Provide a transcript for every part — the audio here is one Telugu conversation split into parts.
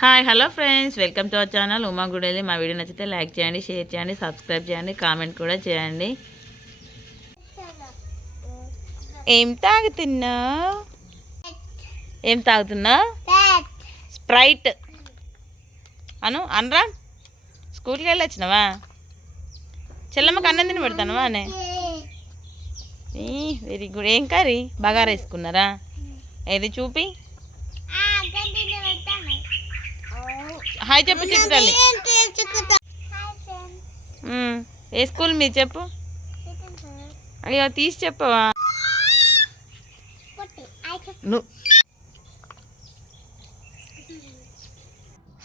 Hi hello friends. Welcome to our channel Uma Gudeli. మా వీడియో నచ్చితే లైక్ చేయండి షేర్ చేయండి సబ్స్క్రైబ్ చేయండి కామెంట్ కూడా చేయండి. ఏం తాగుతున్నా ఏం తాగుతున్నా స్ప్రైట్. అను అనరా స్కూల్కి వెళ్ళి వచ్చినావా చెల్లమ్మకి అన్నం తిని పెడతానవా అనే? Very good. ఏం కర్రీ? బగారా వేసుకున్నారా? ఏది చూపి? హాయ్ చెప్పు చిట్టు తల్లి. ఏ స్కూల్ మీరు చెప్పు? అయ్యో తీసి చెప్పవా?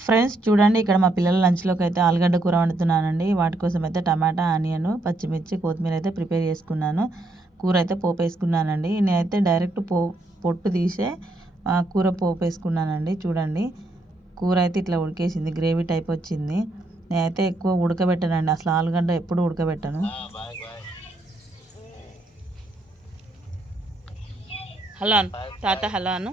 ఫ్రెండ్స్ చూడండి ఇక్కడ మా పిల్లల లంచ్లోకి అయితే ఆలుగడ్డ కూర వండుతున్నానండి. వాటి కోసం అయితే టమాటా ఆనియన్ పచ్చిమిర్చి కొత్తిమీర అయితే ప్రిపేర్ చేసుకున్నాను. కూర అయితే పోపు వేసుకున్నానండి నేనైతే డైరెక్ట్ పో పొట్టు తీసే కూర పోపు వేసుకున్నానండి చూడండి. కూర అయితే ఇట్లా ఉడికేసింది. గ్రేవీ టైప్ వచ్చింది. నేనైతే ఎక్కువ ఉడకబెట్టానండి. అసలు ఆలుగడ్డ ఎప్పుడు ఉడకబెట్టాను. హలో అను. తాత హలో అను.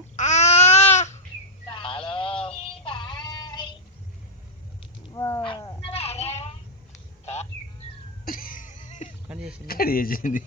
చేసింది.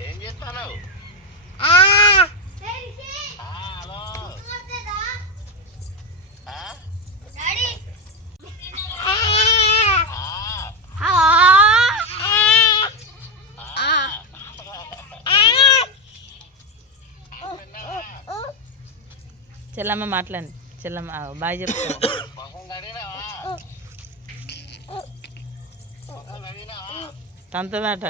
ఏం చేస్తాను చెల్లమ్మ మాట్లాడి. చెల్లమ్మ ఆ, బాయ్ చెప్తా. తంతదాట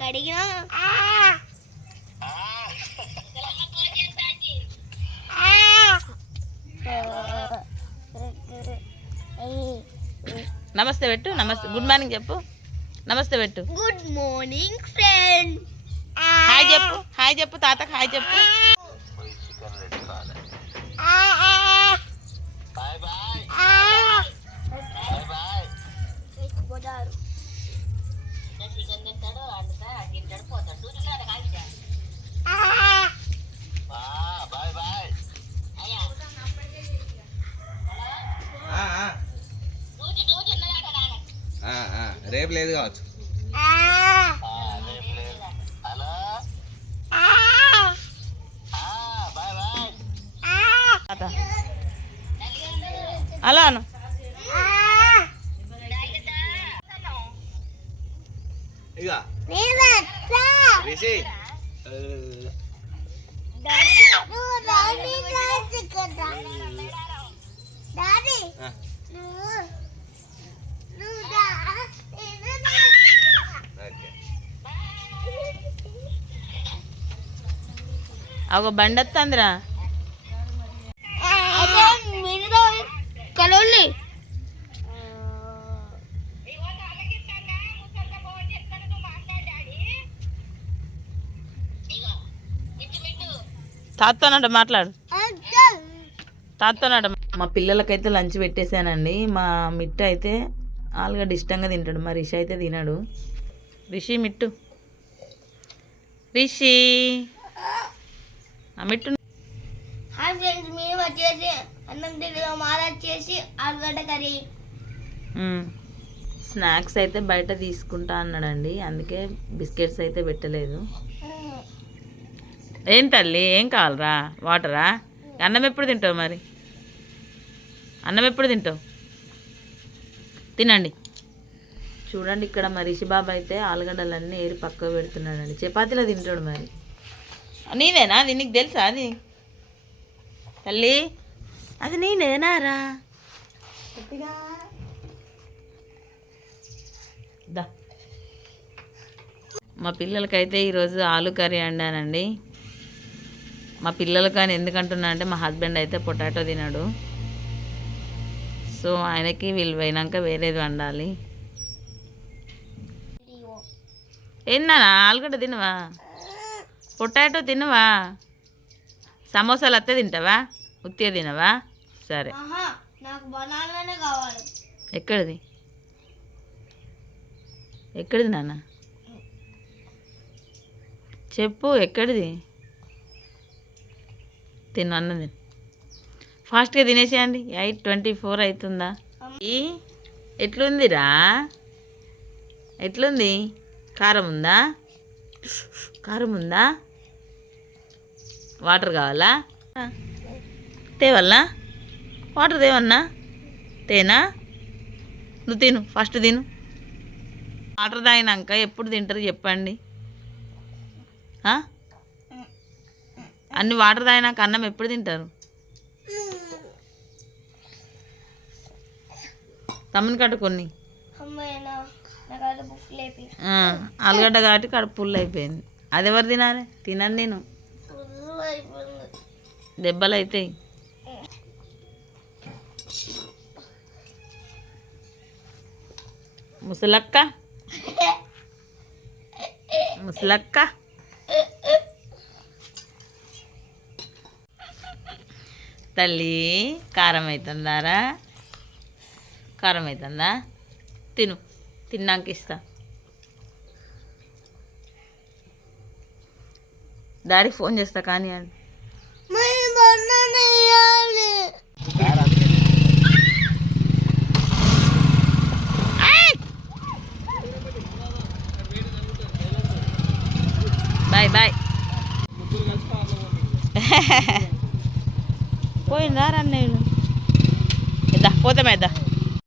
కడిగినా. నమస్తే పెట్టు నమస్తే. గుడ్ మార్నింగ్ చెప్పు. నమస్తే పెట్టు. గుడ్ మార్నింగ్ ఫ్రెండ్ హాయ్ చెప్పు హాయ్ చెప్పు తాతకు హాయ్ చెప్పు. రేపు లేదు కావచ్చు. అలా అను. ఇక రిషి. డాడీ నువ్వు ఒక బండి వస్తుందిరా మీరు కలవలి తాతోనంట మాట్లాడు. తాతోనంట మా పిల్లలకైతే లంచ్ పెట్టేశానండి. మా మిట్టు అయితే ఆలుగడ్డ ఇష్టంగా తింటాడు. మా రిషి అయితే తినడు. రిషి మిట్టు. రిషి. మిట్టు హాయ్ ఫ్రెండ్స్ మేము వచ్చేసి అన్నం తిరిగి మాల వచ్చేసి ఆలుగడ్డ కర్రీ. స్నాక్స్ అయితే బయట తీసుకుంటా అన్నాడండి. అందుకే బిస్కెట్స్ అయితే పెట్టలేదు. ఏం తల్లి ఏం కావాలరా? వాటరా? అన్నం ఎప్పుడు తింటావు మరి? అన్నం ఎప్పుడు తింటావు? తినండి. చూడండి ఇక్కడ మా రిషి బాబు అయితే ఆలుగడ్డలన్నీ ఏరి పక్కకు పెడుతున్నాడండి. చపాతీలో తింటాడు మరి. నీదేనా అది నీకు తెలుసా? అది? తల్లి అది నేనేనారా గట్టిగా దా. మా పిల్లలకైతే ఈరోజు ఆలు కర్రీ వండానండి. మా పిల్లలు కానీ ఎందుకంటున్నా అంటే మా హస్బెండ్ అయితే పొటాటో తినడు. సో ఆయనకి వీళ్ళు పోయినాక వేరేది వండాలి. ఏందా ఆలుగడ్డ తినవా? పొటాటో తినవా? సమోసాలు అత్తే తింటావా? ఉత్తిగా తినవా? సరే. ఆహా నాకు బనానానే కావాలి. ఎక్కడిది? ఎక్కడిది నాన్న? చెప్పు ఎక్కడిది? తిను అన్నది తిను. ఫాస్ట్గా తినేసేయండి. ఎయిట్ ట్వంటీ ఫోర్ అవుతుందా ఈ ఎట్లుందిరా? ఎట్లుంది? కారం ఉందా? కారం ఉందా? వాటర్ కావాలా? తేవల్లా వాటర్ తేవన్నా? తేనా? నువ్వు తిను ఫస్ట్ తిను. వాటర్ తాగినాక ఎప్పుడు తింటారు చెప్పండి? అన్ని వాటర్ తాగినాక అన్నం ఎప్పుడు తింటారు? తమ్ముని కట్టు కొన్ని. అమ్మాయినా నాకు అది బుక్ లేపి. ఆ, ఆలుగడ్డ కాబట్టి కడుపు పుల్లు అయిపోయింది అది ఎవరు తినాలి? తినండి నేను. దెబ్బలు అవుతాయి ముసలక్క? ముసలక్క? తల్లి కారం అవుతుందారా కారం అవుతుందా తిను తిన్నాక ఇస్తా. దారి ఫోన్ చేస్తా కానీ అండి బాయ్. పోయిందా రన్నేళ్ళు ఇద్దా పోతామేద్దా